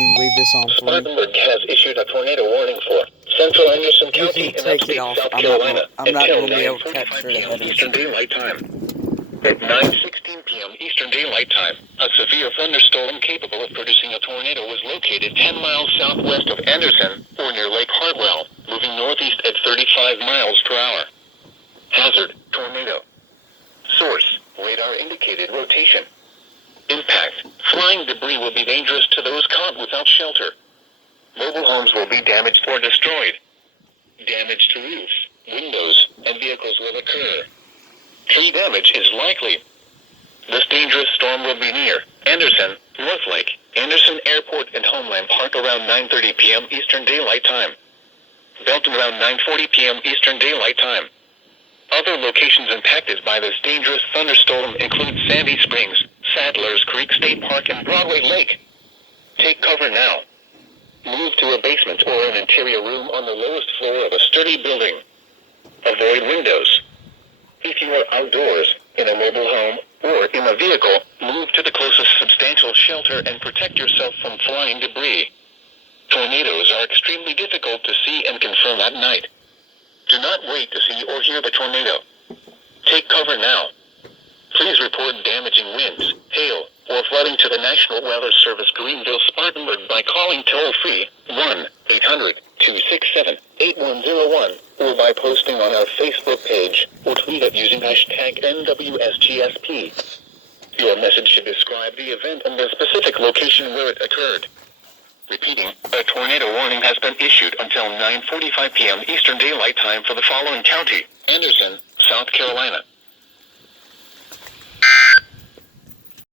you read this on for me? Spartanburg has issued a tornado warning for Central Anderson You County can in take it upstate off. South I'm Carolina not until going to be able to 9:45 capture the p.m. headers. Eastern Daylight Time. At 9:16 p.m. Eastern Daylight Time, a severe thunderstorm capable of producing a tornado was located 10 miles southwest of Anderson, or near Lake Hartwell, moving northeast at 35 miles per hour. Hazard, tornado. Source, radar indicated rotation. Impact, flying debris will be dangerous to those caught without shelter. Mobile homes will be damaged or destroyed. Damage to roofs, windows, and vehicles will occur. Tree damage is likely. This dangerous storm will be near Anderson, Northlake, Anderson Airport, and Homeland Park around 9:30 p.m. Eastern Daylight Time. Belton around 9:40 p.m. Eastern Daylight Time. Other locations impacted by this dangerous thunderstorm include Sandy Springs, Sadler's Creek State Park, and Broadway Lake. Take cover now. Move to a basement or an interior room on the lowest floor of a sturdy building. Avoid windows. If you are outdoors, in a mobile home, or in a vehicle, move to the closest substantial shelter and protect yourself from flying debris. Tornadoes are extremely difficult to see and confirm at night. Do not wait to see or hear the tornado. Take cover now. Please report damaging winds, hail, or flooding to the National Weather Service Greenville Spartanburg by calling toll-free 1-800-267-8101 or by posting on our Facebook page or tweet it using hashtag NWSGSP. Your message should describe the event and the specific location where it occurred. Repeating, a tornado warning has been issued until 9:45 p.m. Eastern Daylight Time for the following county: Anderson, South Carolina,